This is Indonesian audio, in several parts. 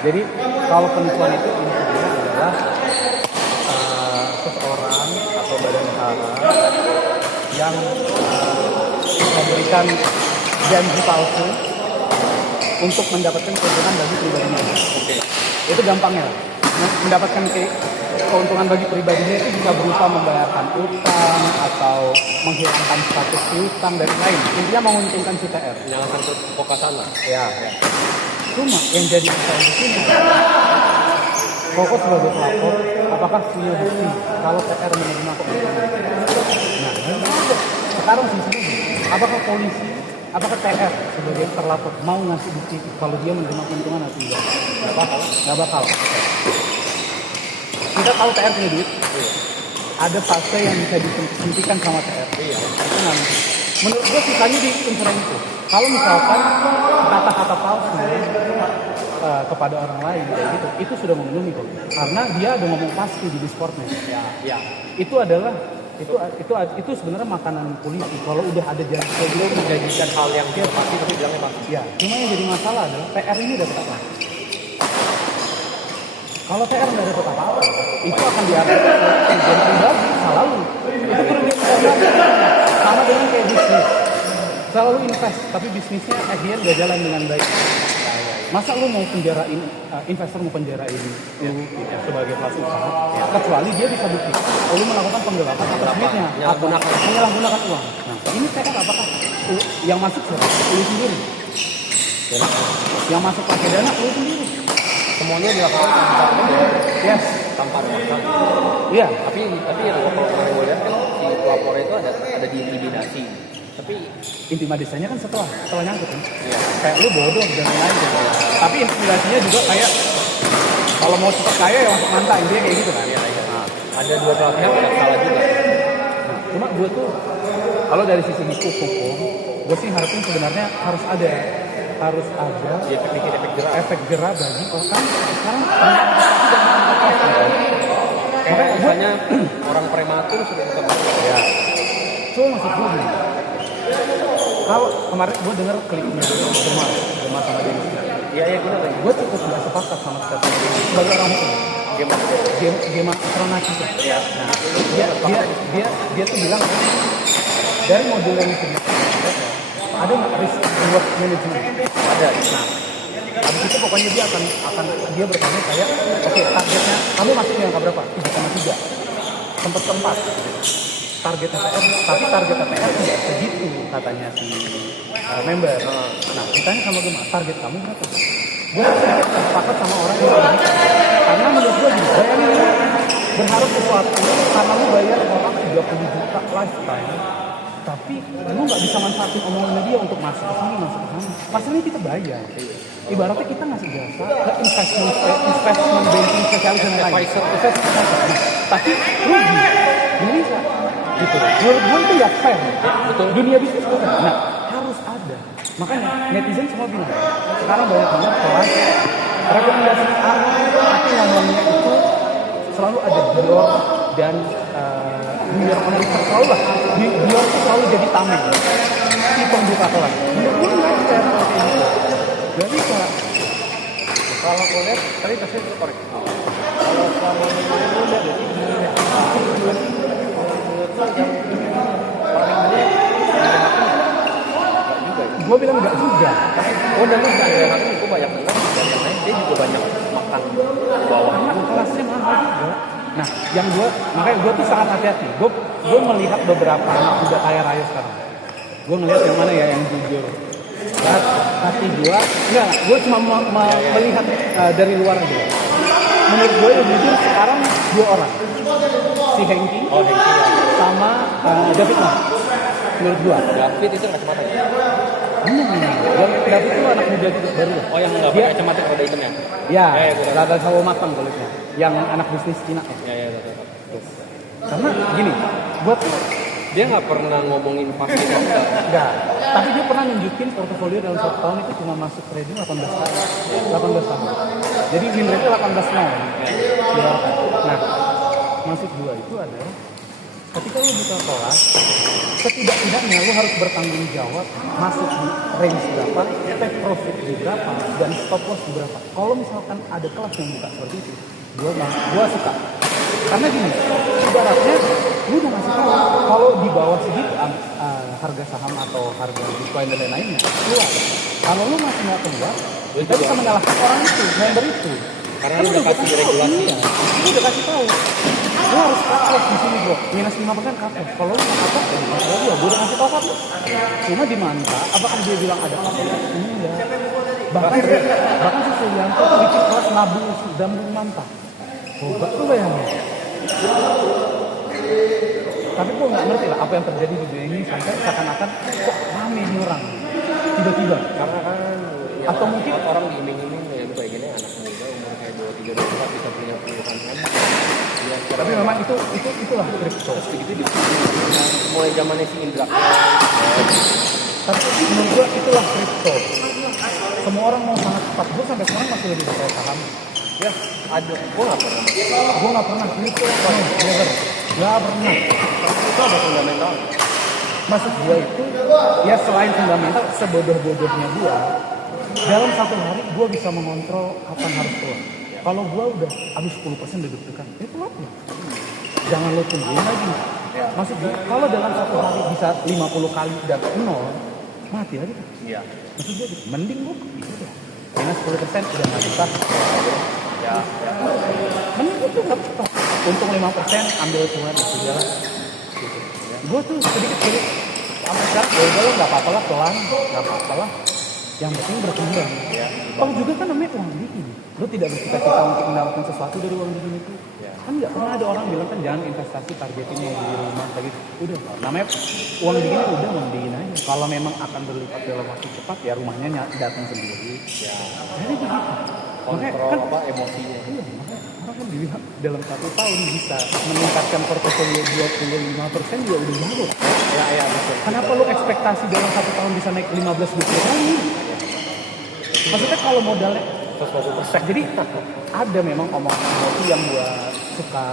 Jadi kalau penipuan itu intinya adalah seseorang atau badan usaha yang memberikan janji palsu untuk mendapatkan keuntungan bagi pribadinya. Oke. Itu gampangnya. Mendapatkan keuntungan bagi pribadinya itu bisa berupa membayarkan utang atau menghilangkan status utang dan lain. Intinya menguntungkan si TR. Menyalahkan pokok sana. Ya. Cuma yang jadi masalah di sini, Koko sebagai pelapor, apakah punya bukti kalau TR menerima keuntungan? Nah, sekarang di sini, apakah polisi, apakah TR sebagai terlapor mau ngasih bukti kalau dia menerima keuntungan atau tidak? Nggak bakal. Kita tahu TR punya duit. Ada fase yang bisa dihentikan sama TR. Itu nggak mungkin. Menurut gue sisanya di insuran itu. Kalau misalkan kata-kata palsu kepada orang lain kayak gitu, itu sudah memenuhi kok. Karena dia ada ngomong pasti di Discordnya. Ya. Itu adalah itu sebenarnya makanan polisi. Kalau udah ada janji, dia menjanjikan hal yang dia pasti tapi bilangnya pasti. Ya. Cuma yang jadi masalah adalah TR ini udah apa? Kalau TR nggak dapat apa-apa, itu akan diartikan kerugian pribadi, selalu. Itu kerugian pribadi. Sama dengan kayak bisnis. Selalu invest, tapi bisnisnya akhirnya nggak jalan dengan baik. Masa lu mau penjarain, investor mau penjarain lu sebagai pelaku usaha, kecuali dia bisa bukti lu melakukan penggelapan atas duitnya atau menyalahgunakan uang. Nah, ini TR apakah yang masuk lu sendiri? Yang masuk pakai dana lu sendiri. Semuanya dilakukan tanpa tanpa masalah. Iya. Tapi ya kalau gue lihat kan si pelapor itu ada diintimidasi. Tapi intimidasinya kan setelah nyangkut kan. Iya. Kayak lu bodoh dan lain-lain. Tapi intimidasinya juga kayak kalau mau cepat kaya ya untuk mantai dia kayak gitu kan. Iya. Nah, ada dua belah pihak yang salah juga. Cuma gue tuh kalau dari sisi hukum, gue sih harapin sebenarnya harus ada efek jerah bagi orang sekarang kayak misalnya orang prematur sudah bisa ya. Cuma maksud gue gini, kalau kemarin gue dengar klipnya Gemar sama Denny. Gue cukup nggak sepakat sama statement sebagai orang hukum. Gema Astronaci itu. Nah, dia tuh bilang dari modul yang itu ada nggak risk reward management? Ada. Nah, habis itu pokoknya dia akan bertanya kayak, oke, targetnya kamu masuk yang berapa? 3,3. Sempat keempat. Target TPR, tapi target TPR tidak segitu katanya si member. Nah, ditanya sama gue, target kamu berapa? Gue sepakat sama orang yang begitu. Karena menurut gue juga, bayangin lu berharap sesuatu karena lu bayar orang 30 juta lifetime, tapi lu nggak bisa manfaatin omongan dia untuk masuk ke sini. Masalahnya kita bayar. Ibaratnya kita ngasih jasa ke investment banking spesialis dan lain. Tapi rugi. Jadi gitu. Menurut gue itu ya fair. Betul. Dunia bisnis itu. Nah, harus ada. Makanya netizen semua bilang sekarang banyak banget kelas rekomendasi A, tapi ngomongnya itu selalu ada Dior dan Dior Amerika selalu lah. Dior itu selalu jadi tameng si pembuka kelas. Menurut gue nggak fair kalau kayak gitu. Jadi kalau gue lihat tadi saya korek. Kalau selama ini gue lihat dari gue bilang enggak juga. Dan lu nggak ada hakim, gue banyak dengar dan yang lain dia juga banyak makan bawah. Kelasnya mahal juga. Nah, yang makanya gue tuh sangat hati-hati. Gue melihat beberapa anak muda kaya raya sekarang. Gue ngelihat yang mana ya yang jujur. Hati gue cuma melihat dari luar aja. Menurut gue yang jujur sekarang 2 orang. Si Hengki sama David lah. Menurut gue David itu kacamata ya? David itu anak muda juga baru. Oh, yang nggak pakai kacamata roda hitam ya? Ya, rada sawo matang kulitnya. Yang anak bisnis Cina. Ya. Karena gini, buat dia nggak pernah ngomongin pasti enggak. Tapi dia pernah nunjukin portofolio dalam 1 tahun itu cuma masuk trading 18 tahun. Jadi win rate 18 nol. Nah, maksud gua itu adalah ketika lu buka kelas, setidak-tidaknya lu harus bertanggung jawab masuk di range berapa, take profit di berapa, dan stop loss di berapa. Kalau misalkan ada kelas yang buka seperti itu, gua suka. Karena gini, ibaratnya lu udah ngasih tahu kalau di bawah segitu harga saham atau harga Bitcoin dan lain-lainnya keluar. Kalau lu masih nggak keluar, kita bisa menyalahkan orang itu, member itu. Karena lu udah kasih regulasi. Iya, lu udah kasih tahu. Lu harus cut loss di sini bro, minus 5% cut loss. Kalau lu nggak cut loss, ya masalah dia. Gue udah ngasih tahu cut loss. Cuma di Manta, apakah dia bilang ada cut loss? Enggak. Bahkan si Sulianto tuh bikin kelas nabung dambung Manta. Coba tuh bayangin. Tapi gue nggak ngerti lah apa yang terjadi di dunia ini sampai seakan-akan kok rame nih orang tiba-tiba. Karena kan ya, atau mungkin orang diiming-iming ya lu kayak gini anak muda umur kayak 23 24 bisa punya puluhan M. Ya, tapi memang itulah kripto. Begitu di mulai zamannya si Indra. Tapi menurut gue itulah kripto. Semua orang mau sangat cepat. Gue sampai sekarang masih lebih percaya saham. Ya, ada. Gue nggak pernah. Kripto, never. Nggak pernah. Itu ada fundamental. Maksud gue itu, ya selain fundamental, sebodoh-bodohnya gue, dalam satu hari gue bisa mengontrol kapan harus keluar. Kalau gue udah habis 10% deg-degan, itu apa? Jangan lo tungguin lagi. Maksud gue, kalau dalam satu hari bisa 50 kali dan 0, mati lagi. Iya. Maksud gue, mending gue gitu deh. Minus 10% udah nggak bisa. Ya. Mending itu nggak apa-apa. Untung 5% ambil keluar itu jalan. Gitu. Gue tuh sedikit sampai sekarang ya udah lo nggak apa-apa lah pelan, nggak apa-apa lah. Yang penting berkembang. Ya. Kalau juga kan namanya uang dingin. Lo tidak bercita-cita untuk mendapatkan sesuatu dari uang dingin itu. Ya. Kan nggak pernah ada orang bilang kan jangan investasi targetin yang di rumah kayak gitu. Udah, namanya uang dingin udah uang dingin aja. Kalau memang akan berlipat dalam waktu cepat ya rumahnya datang sendiri. Ya. Jadi begitu. Kontrol kan, apa emosinya. Iya, makanya orang kan bilang dalam 1 tahun bisa meningkatkan portofolio 25% juga udah bagus. Ya, betul. Kenapa lu ekspektasi dalam 1 tahun bisa naik 15-20 kali? Maksudnya kalau modalnya 120%. jadi ada memang omongan emosi yang gua suka,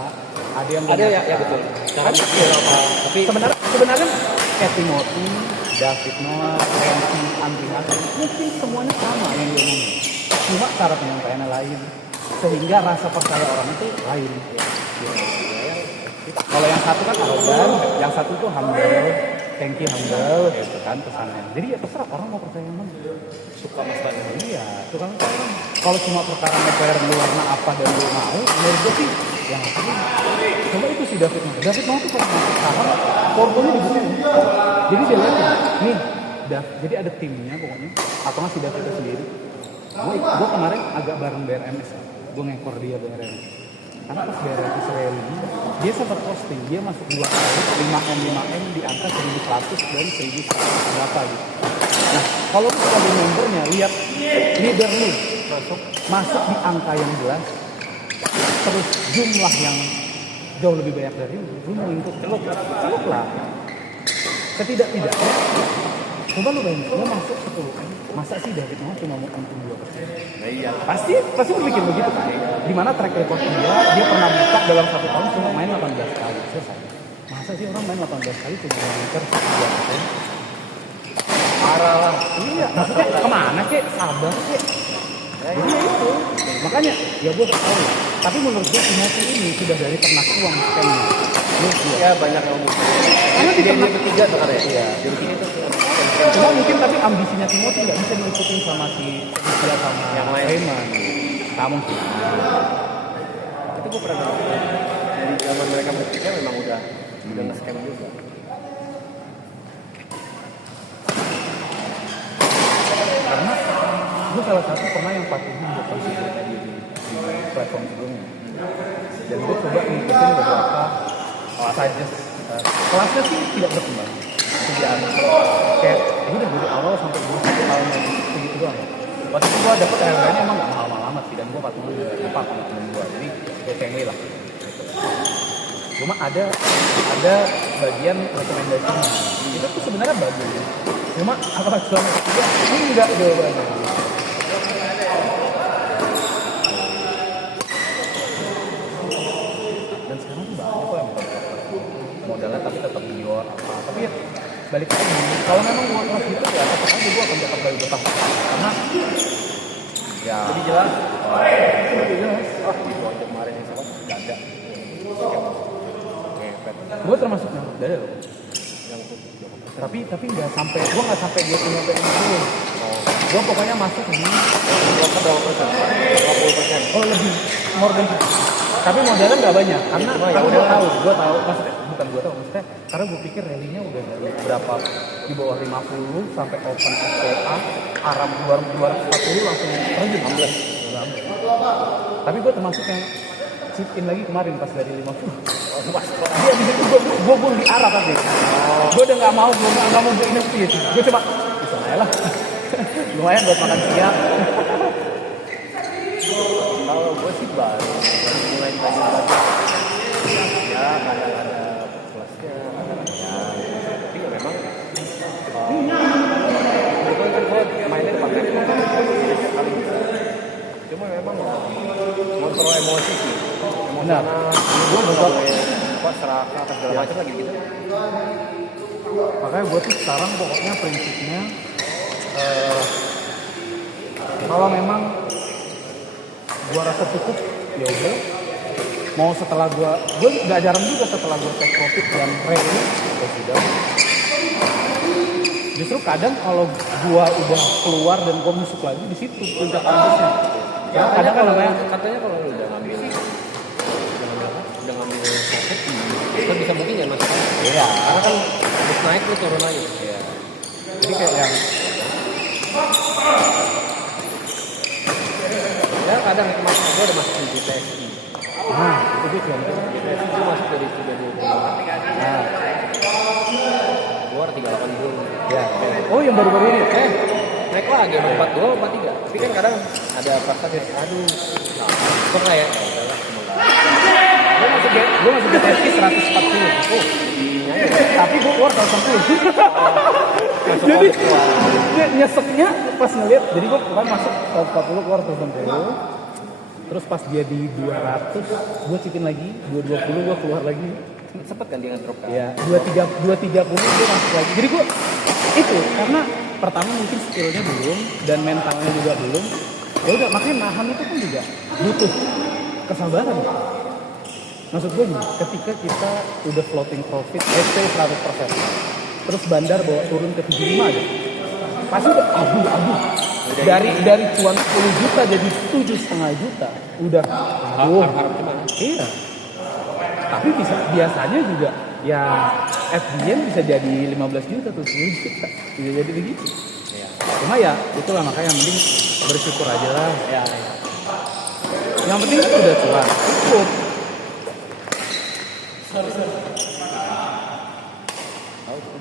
ada yang Ada ya betul. Ada Tapi sebenarnya kayak Timothy, David Noah, Randy, Andreas, mungkin semuanya sama yang dia ngomong. Cuma cara penyampaiannya lain, sehingga rasa percaya orang itu lain. Kalau yang satu kan arogan, yang satu tuh humble, thank you humble, gitu kan pesannya. Jadi ya terserah orang mau percaya yang mana. suka mas tadi. Iya, itu kan kalau cuma perkara MPR lu warna apa dan lu mau, menurut gue sih yang apa? Coba itu si David Noah. David Noah tuh pernah masuk saham, portonya dibuka. Jadi dia lihat nih, jadi ada timnya pokoknya, atau nggak si David itu sendiri. Gue kemarin agak bareng BRMS, gue ngekor dia BRMS. Karena pas BRMS rally, dia sempat posting, dia masuk 2 kali, 5M di angka 1100 dan 1100 berapa gitu. Nah, kalau lu sebagai membernya, lihat leader lu masuk di angka yang jelas, terus jumlah yang jauh lebih banyak dari lu mau ikut celup lah. Setidak-tidaknya, coba lu bayangin, lu masuk 10M, masa sih David Noah cuma mau untung 2%? Nah, iya. Pasti berpikir begitu kan? Dimana track record dia pernah buka dalam 1 tahun cuma main 18 kali, selesai. Masa sih orang main 18 kali cuma ngincer 2%? Parah lah. Iya, maksudnya kemana kek? Sabar kek. Jadi ya itu. Makanya, ya gue tahu. Tapi menurut gue Timothy ini sudah dari ternak uang skemnya. Ya banyak yang ngomong. Karena di ternak ketiga sekarang ya. Iya. Jadi ini tuh cuma mungkin tapi ambisinya Timothy nggak bisa ngikutin sama si Cynthia sama yang lain. Raymond. Kamu sih. Itu gue pernah dengar. Dari zaman mereka bertiga memang udah nge-scam juga. Karena gue salah satu pernah yang patuhin buat konsider di platform sebelumnya. Dan gue coba ngikutin beberapa suggest. Kelasnya sih tidak berkembang. Kerjaan kayak udah dari awal sampai gue 1 tahun yang segitu doang. Waktu itu gue dapet harganya emang gak mahal-mahal amat sih. Dan gue patuhin lupa sama temen gue. Jadi gue cengli lah. Cuma ada bagian rekomendasinya. Itu tuh sebenarnya bagus. Cuma apakah selama ketiga ini enggak jawabannya. Dan sekarang tuh banyak kok yang modalnya balik lagi kalau memang gue keras gitu ya tetap aja gue akan tetap balik betah karena ya Lebih jelas. lebih jelas. Di gua kemarin yang sempat nggak ada. Ngepet. Gue termasuk yang dada loh. Yang tuh. Tapi nggak sampai gue nggak sampai dia punya PMU. Gue pokoknya masuk di Lokal berapa persen? 50%. oh lebih more than that. Tapi modalnya nggak banyak karena ya gue udah. tahu maksudnya bukan gue tahu maksudnya karena gue pikir rally-nya udah dari berapa di bawah 50 sampai open SPA Arab 240 langsung terjun 16. Tapi gue termasuk yang chip in lagi kemarin pas dari 50. Dia di situ gue di Arab tapi gue udah nggak mau gue investasi gue coba bisa aja lah lumayan buat makan siang. Kalau gue sih baru mulai tadi ya kadang ada kelasnya tapi ya memang kebetulan kan gue mainnya depan laptop kali cuma memang ya ngontrol emosi sih Benar. gue juga apa serakah atau segala macam lagi gitu Makanya gue tuh sekarang pokoknya prinsipnya kalau memang gue rasa cukup ya udah mau setelah gue nggak jarang juga setelah gue take profit dan rally ya sudah justru kadang kalau gue udah keluar dan gue masuk lagi di situ puncak ambisnya ya kadang kan namanya katanya kalau lu udah ngambil profit kan bisa mungkin ya mas iya karena kan terus naik lu turun lagi iya jadi kayak yang ya kadang masuk gue ada masuk di GTSI nah itu dia contoh GTSI itu masuk dari 320 nah keluar 380 ya oh yang baru-baru ini naik lagi 42 43 tapi kan kadang ada pas ya aduh kok nggak ya gue masuk GTSI 140 oh tapi gue keluar 160 jadi nyeseknya pas ngeliat jadi gue kan masuk 140 keluar 160 terus pas dia di 200 gue cikin lagi 220 gue keluar lagi sempet kan dia ngedrop kan ya 230 gue masuk lagi jadi gue itu karena pertama mungkin skillnya belum dan mentalnya juga belum ya udah makanya nahan itu kan juga butuh kesabaran maksud gue nih ketika kita udah floating profit let's say 100% terus bandar bawa turun ke 75 aja pasti udah abu dari cuan 10 juta jadi 7,5 juta udah harap cuma iya tapi biasanya juga ya at the end bisa jadi 15 juta tuh 10 juta bisa jadi begitu ya. cuma ya itulah makanya yang penting bersyukur aja lah Ya. yang penting kan udah cuan cukup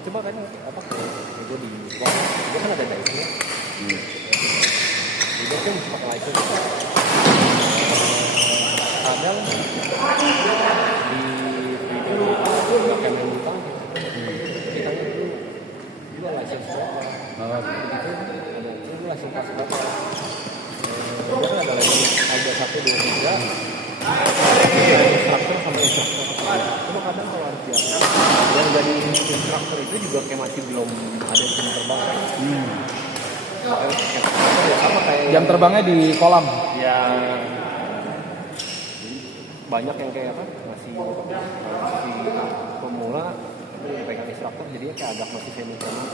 Coba kan apa gue di blog gue kan ada dice-nya di blog kan bisa pakai license kadang di video pakai main utang kita dulu gue license berapa begitu ada itu license pas berapa dia kan ada license ada 1, 2, 3 instruktur sama instruktur cuma kadang kalau harus yang jadi instruktur itu juga kayak masih belum ada jam terbang sama kayak jam terbangnya di kolam ya banyak yang kayak apa masih pemula pegang instruktur jadinya kayak agak masih semi terbang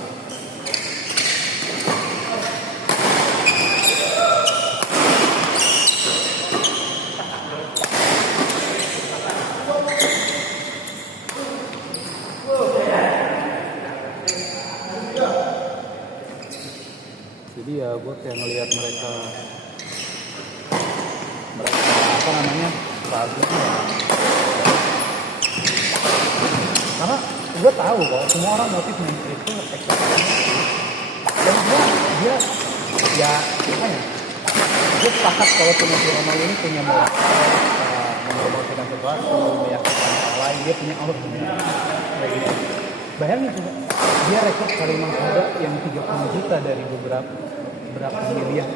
jadi ya gue kayak ngelihat mereka apa namanya bagus ya karena gue tahu kok semua orang motif main kripto ekspektasi dan dia ya apa ya gue sepakat kalau Timothy Ronaldo ini punya mempromosikan sesuatu meyakinkan orang lain dia punya aura kayak gitu bayangin coba dia rekor kali masuk yang 30 juta dari berapa miliar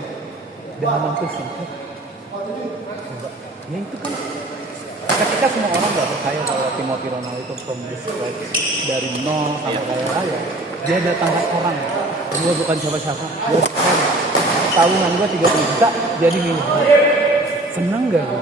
dan mampu singkat coba ya itu kan ketika semua orang nggak percaya kalau Timothy Ronaldo itu from the scratch dari nol sampai kaya raya dia datangkan orang, gue bukan siapa-siapa, gue tabungan gue 30 juta jadi miliar. Seneng gak gue?